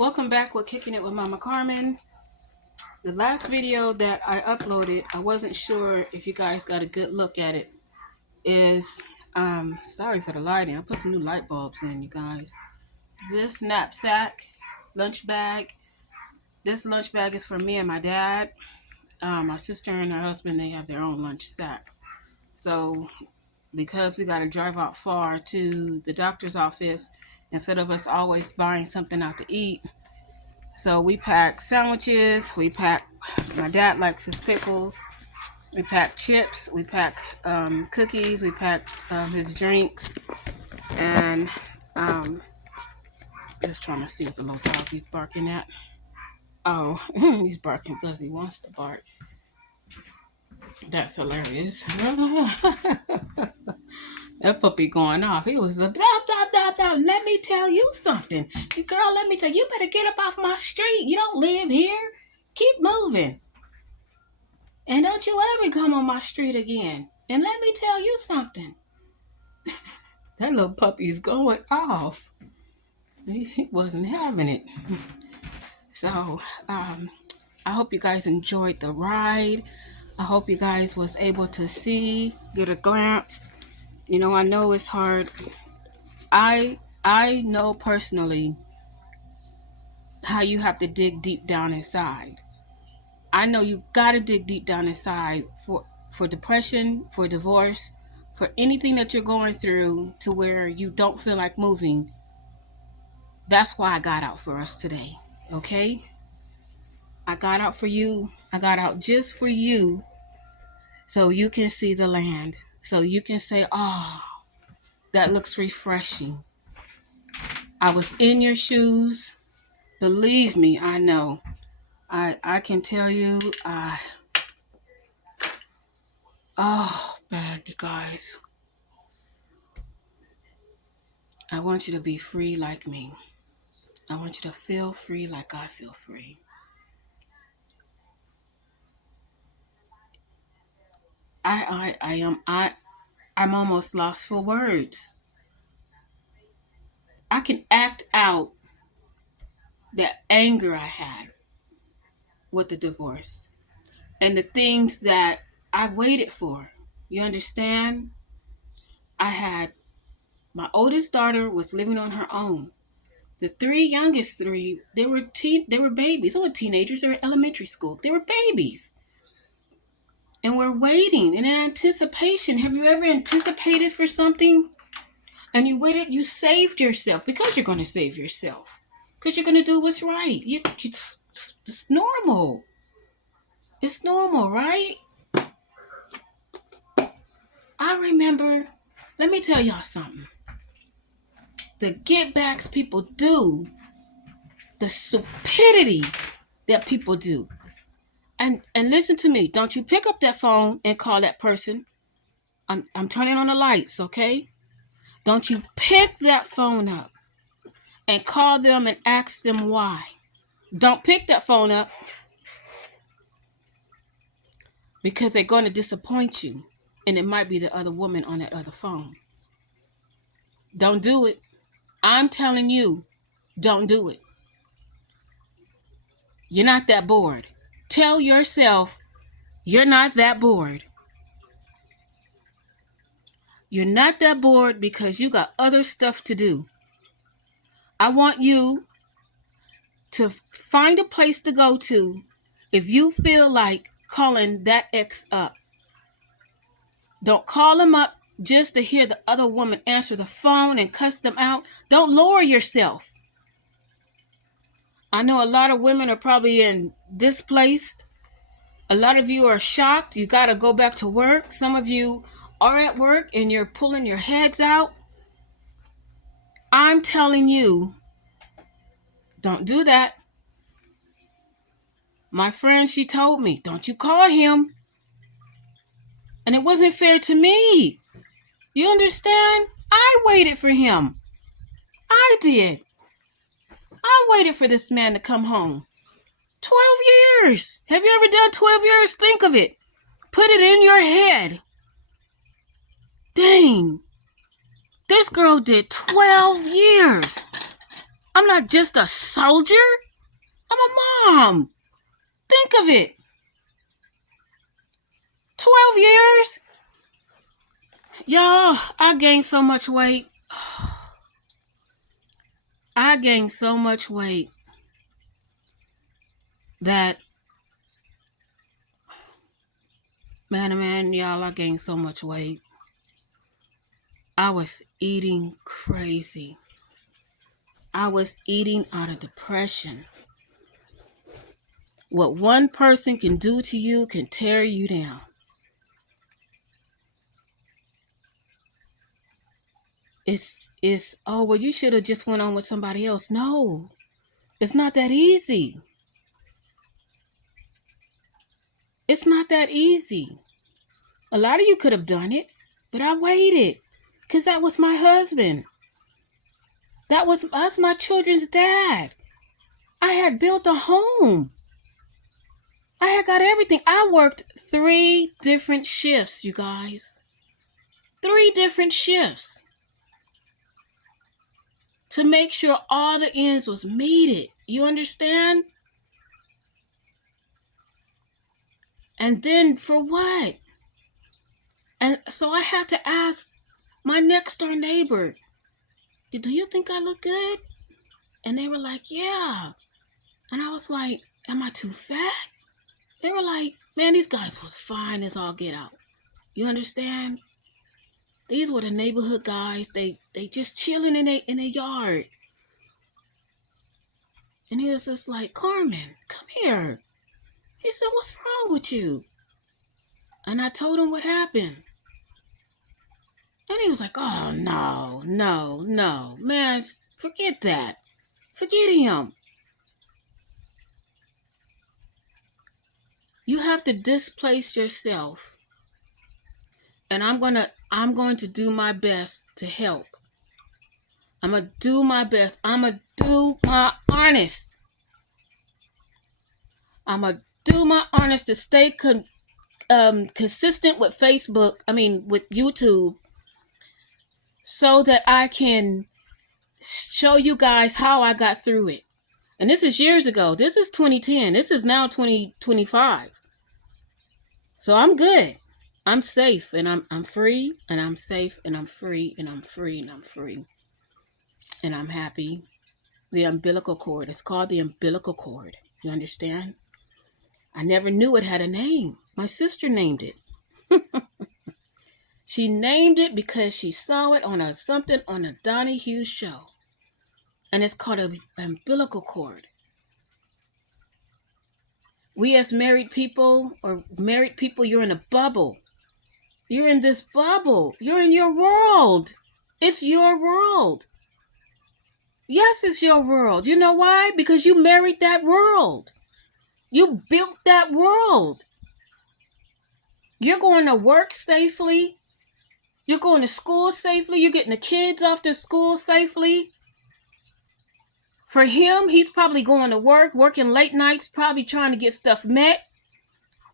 Welcome back with Kicking It with Mama Carmen. The last video that I uploaded, I wasn't sure if you guys got a good look at it, is, sorry for the lighting. I put some new light bulbs in, you guys. This knapsack, lunch bag, this lunch bag is for me and my dad. My sister and her husband, they have their own lunch sacks. So because we got to drive out far to the doctor's office, instead of us always buying something out to eat, so we pack sandwiches, my dad likes his pickles, we pack chips, we pack cookies, we pack his drinks, and just trying to see what the little dog he's barking at. Oh, he's barking because he wants to bark. That's hilarious. That puppy going off. He was like, blah, blah, blah, blah. Let me tell you something. Girl, let me tell you, you better get up off my street. You don't live here. Keep moving. And don't you ever come on my street again. And let me tell you something. That little puppy's going off. He wasn't having it. So, I hope you guys enjoyed the ride. I hope you guys was able to see, get a glance. You know, I know it's hard. I know personally how you have to dig deep down inside. I know you got to dig deep down inside for depression, for divorce, for anything that you're going through to where you don't feel like moving. That's why I got out for us today, okay? I got out for you. I got out just for you so you can see the land. So you can say, oh, that looks refreshing. I was in your shoes. Believe me, I know. I can tell you, bad, you guys. I want you to be free like me. I want you to feel free like I feel free. I'm almost lost for words. I can act out that anger I had with the divorce and the things that I waited for. You understand? My oldest daughter was living on her own. The youngest three, they were babies. They were teenagers. They were elementary school. They were babies. And we're waiting in anticipation. Have you ever anticipated for something and you waited? You saved yourself because you're going to save yourself. Because you're going to do what's right. It's normal. It's normal, right? I remember, let me tell y'all something. The get backs people do, the stupidity that people do. And listen to me. Don't you pick up that phone and call that person. I'm turning on the lights, okay? Don't you pick that phone up and call them and ask them why. Don't pick that phone up because they're going to disappoint you. And it might be the other woman on that other phone. Don't do it. I'm telling you, don't do it. You're not that bored. Tell yourself you're not that bored. You're not that bored because you got other stuff to do. I want you to find a place to go to if you feel like calling that ex up. Don't call him up just to hear the other woman answer the phone and cuss them out. Don't lower yourself. I know a lot of women are probably displaced. A lot of you are shocked. You got to go back to work. Some of you are at work and you're pulling your heads out. I'm telling you, don't do that. My friend, she told me, don't you call him. And it wasn't fair to me. You understand? I waited for him. I did. I waited for this man to come home. 12 years. Have you ever done 12 years? Think of it. Put it in your head. Dang. This girl did 12 years. I'm not just a soldier. I'm a mom. Think of it. 12 years. Y'all, I gained so much weight. I gained so much weight that, man, y'all, I gained so much weight. I was eating crazy. I was eating out of depression. What one person can do to you can tear you down. It's oh, well, you should have just went on with somebody else. No, it's not that easy. It's not that easy. A lot of you could have done it, but I waited because that was my husband. That was us, my children's dad. I had built a home. I had got everything. I worked 3 different shifts, you guys. 3 different shifts to make sure all the ends was meted. You understand? And then for what? And so I had to ask my next door neighbor, do you think I look good? And they were like, yeah. And I was like, am I too fat? They were like, man, these guys was fine as all get out. You understand? These were the neighborhood guys. They just chilling in their yard. And he was just like, Carmen, come here. He said, what's wrong with you? And I told him what happened. And he was like, oh, no. Man, forget that. Forget him. You have to displace yourself. And I'm going to do my best to help. I'm going to do my best. I'm going to do my honest. I'm going to do my honest to stay consistent with with YouTube, so that I can show you guys how I got through it. And this is years ago. This is 2010. This is now 2025. So I'm good. I'm safe and I'm free and I'm safe and I'm free and I'm free and I'm free. And I'm happy. The umbilical cord. It's called the umbilical cord. You understand? I never knew it had a name. My sister named it. She named it because she saw it on something on a Donnie Hughes show. And it's called an umbilical cord. We as married people, you're in a bubble. You're in this bubble. You're in your world. It's your world. Yes, it's your world. You know why? Because you married that world. You built that world. You're going to work safely. You're going to school safely. You're getting the kids off to school safely. For him, he's probably going to work, working late nights, probably trying to get stuff met.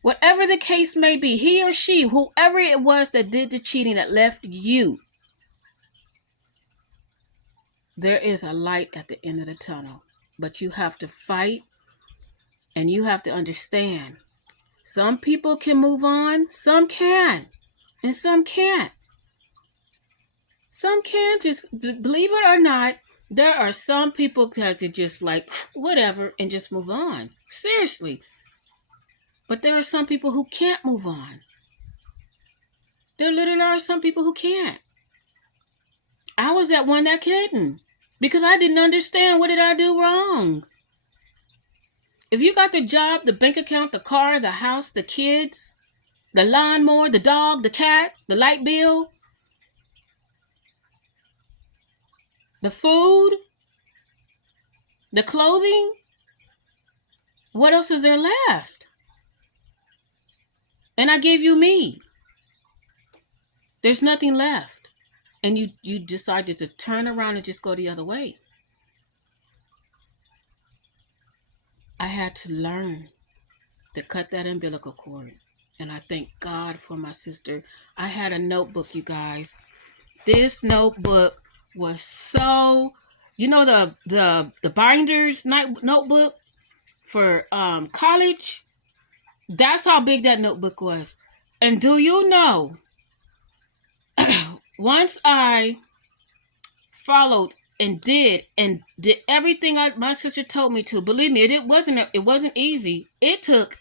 Whatever the case may be, he or she, whoever it was that did the cheating that left you, there is a light at the end of the tunnel. But you have to fight, and you have to understand. Some people can move on, some can, and some can't. Some can't. Just believe it or not, there are some people that could just like whatever and just move on. Seriously. But there are some people who can't move on. There literally are some people who can't. I was that one that couldn't, because I didn't understand, what did I do wrong? If you got the job, the bank account, the car, the house, the kids, the lawnmower, the dog, the cat, the light bill, the food, the clothing, what else is there left? And I gave you me. There's nothing left. And you decided to turn around and just go the other way. I had to learn to cut that umbilical cord. And I thank God for my sister. I had a notebook, you guys. This notebook was so You know the binders notebook for college? That's how big that notebook was. And do you know, once I followed and did everything my sister told me to, believe me, it wasn't easy. It took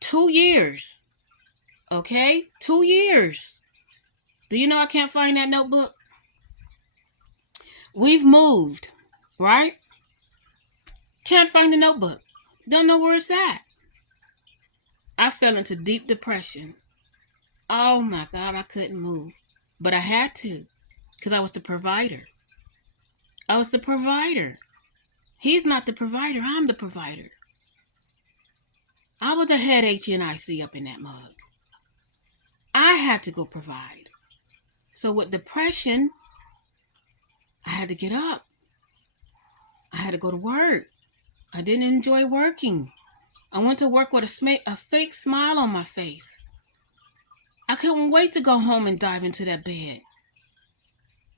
2 years. Okay? 2 years. Do you know I can't find that notebook? We've moved, right? Can't find the notebook. Don't know where it's at. I fell into deep depression. Oh my God, I couldn't move. But I had to, because I was the provider. I was the provider. He's not the provider, I'm the provider. I was the head HNIC up in that mug. I had to go provide. So with depression, I had to get up. I had to go to work. I didn't enjoy working. I went to work with a fake smile on my face. I couldn't wait to go home and dive into that bed.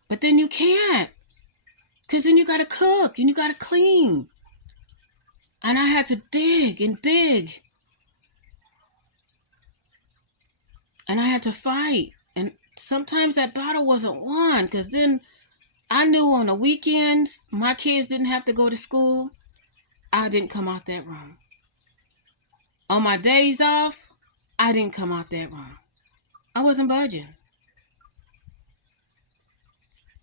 But then you can't. Because then you got to cook and you got to clean. And I had to dig and dig. And I had to fight. And sometimes that battle wasn't won, because then I knew on the weekends my kids didn't have to go to school. I didn't come out that room. On my days off, I didn't come out that room. I wasn't budging.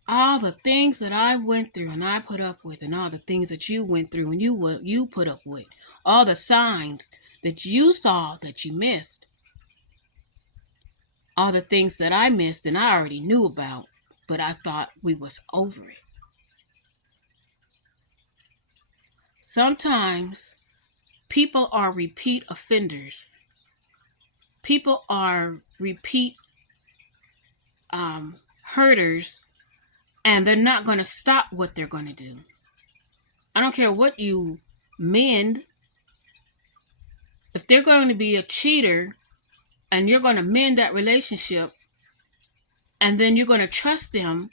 All the things that I went through and I put up with, and all the things that you went through and you put up with, all the signs that you saw that you missed, all the things that I missed and I already knew about, but I thought we was over it. Sometimes people are repeat offenders. People are repeat hurters, and they're not going to stop what they're going to do. I don't care what you mend. If they're going to be a cheater and you're going to mend that relationship, and then you're going to trust them,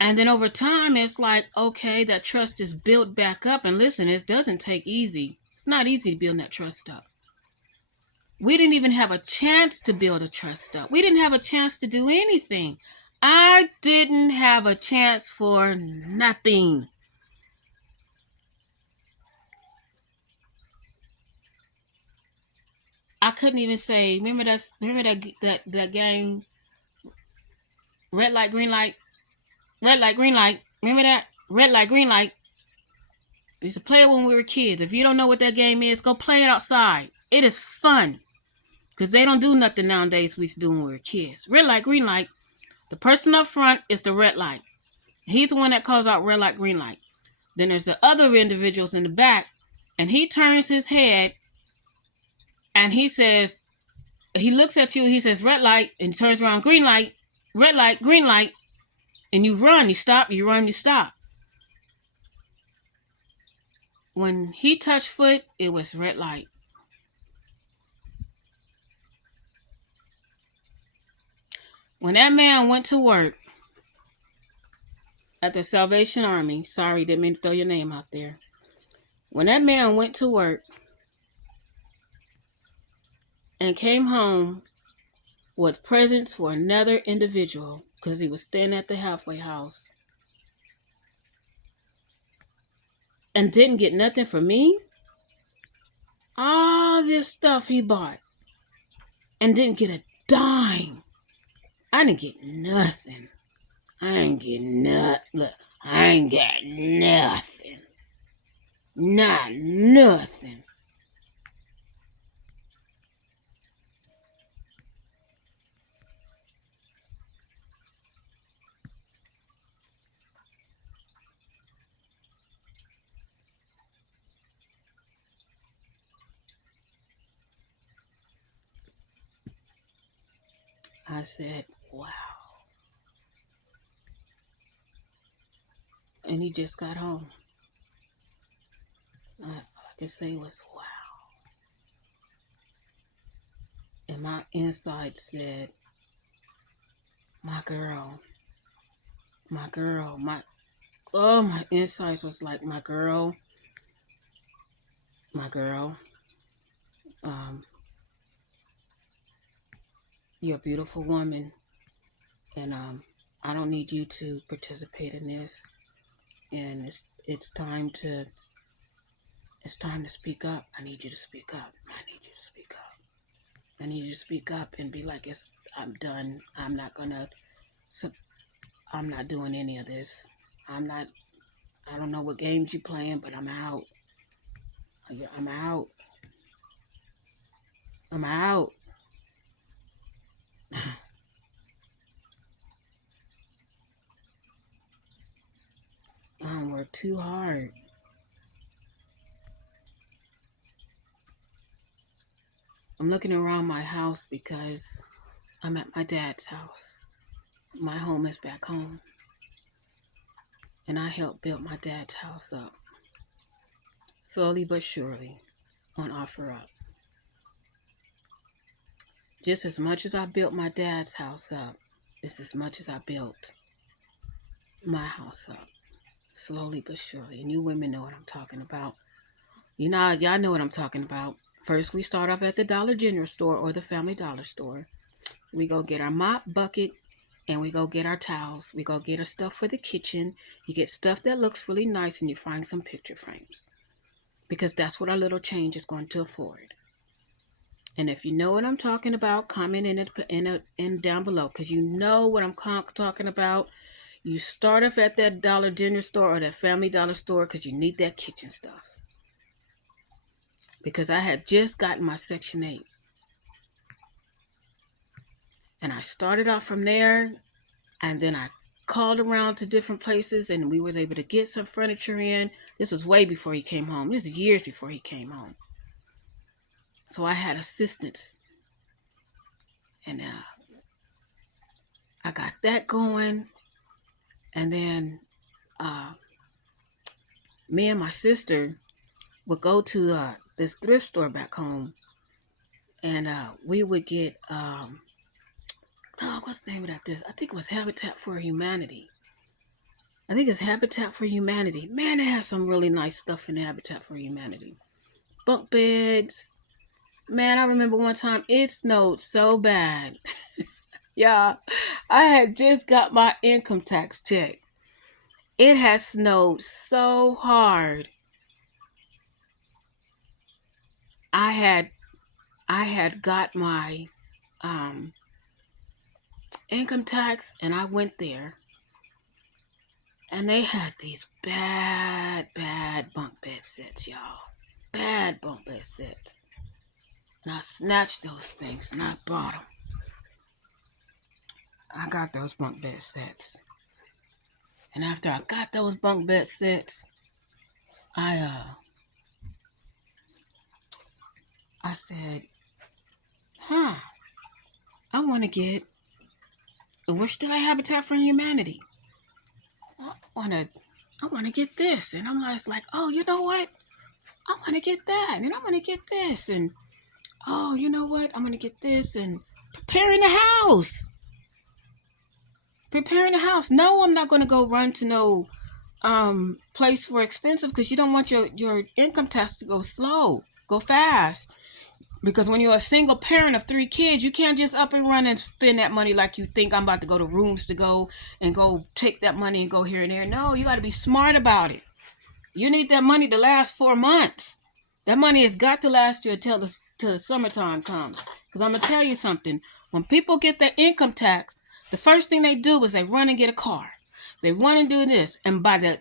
and then over time it's like, okay, that trust is built back up. And listen, it doesn't take easy. It's not easy to build that trust up. We didn't even have a chance to build a trust up. We didn't have a chance to do anything. I didn't have a chance for nothing. I couldn't even say, remember that game, red light, green light, red light, green light. Remember that? Red light, green light. We used to play it when we were kids. If you don't know what that game is, go play it outside. It is fun. Because they don't do nothing nowadays we used to do when we were kids. Red light, green light. The person up front is the red light. He's the one that calls out red light, green light. Then there's the other individuals in the back, and he turns his head, and he says, he looks at you, he says red light, and turns around, green light, red light, green light, and you run, you stop, you run, you stop. When he touched foot, it was red light. When that man went to work at the Salvation Army, sorry, didn't mean to throw your name out there. When that man went to work and came home with presents for another individual, because he was staying at the halfway house, and didn't get nothing for me, all this stuff he bought, and didn't get a dime. I didn't get nothing. I ain't get nothing. Look, I ain't got nothing. Not nothing. I said, wow. And he just got home. All I could say was, wow. And my inside said, my girl, Oh, my insides was like, my girl, um, you're a beautiful woman, and I don't need you to participate in this. And it's time to speak up. I need you to speak up. I need you to speak up. I need you to speak up and be like, I'm done. I'm not doing any of this. I don't know what games you're playing, but I'm out. I'm out. I'm out. I work too hard. I'm looking around my house because I'm at my dad's house. My home is back home. And I helped build my dad's house up. Slowly but surely on OfferUp. Just as much as I built my dad's house up, it's as much as I built my house up. Slowly but surely. And you women know what I'm talking about. Y'all know what I'm talking about. First, we start off at the Dollar General store or the Family Dollar store. We go get our mop bucket and we go get our towels. We go get our stuff for the kitchen. You get stuff that looks really nice and you find some picture frames. Because that's what our little change is going to afford. And if you know what I'm talking about, comment in down below. Because you know what I'm talking about. You start off at that Dollar General store or that Family Dollar store because you need that kitchen stuff. Because I had just gotten my Section 8. And I started off from there. And then I called around to different places and we was able to get some furniture in. This was way before he came home. This is years before he came home. So I had assistance. And I got that going. And then me and my sister would go to this thrift store back home. And we would get, what's the name of that? I think it was Habitat for Humanity. I think it's Habitat for Humanity. Man, they have some really nice stuff in Habitat for Humanity. Bunk beds. Man, I remember one time it snowed so bad. Yeah, I had just got my income tax check. It had snowed so hard. I had got my income tax and I went there. And they had these bad bunk bed sets, y'all. Bad bunk bed sets. And I snatched those things and I bought them. I got those bunk bed sets. And after I got those bunk bed sets, I said, I want to get, we're still at Habitat for Humanity. I want to get this. And I'm like, oh, you know what? I want to get that. And I'm going to get this. And, oh, you know what? I'm going to get this. And preparing the house. No, I'm not going to go run to no place for expensive because you don't want your income tax to go fast. Because when you're a single parent of 3 kids, you can't just up and run and spend that money like you think I'm about to go to Rooms to Go and go take that money and go here and there. No, you got to be smart about it. You need that money to last 4 months. That money has got to last you until the summertime comes. Because I'm going to tell you something. When people get their income tax, the first thing they do is they run and get a car. They run and do this. And by the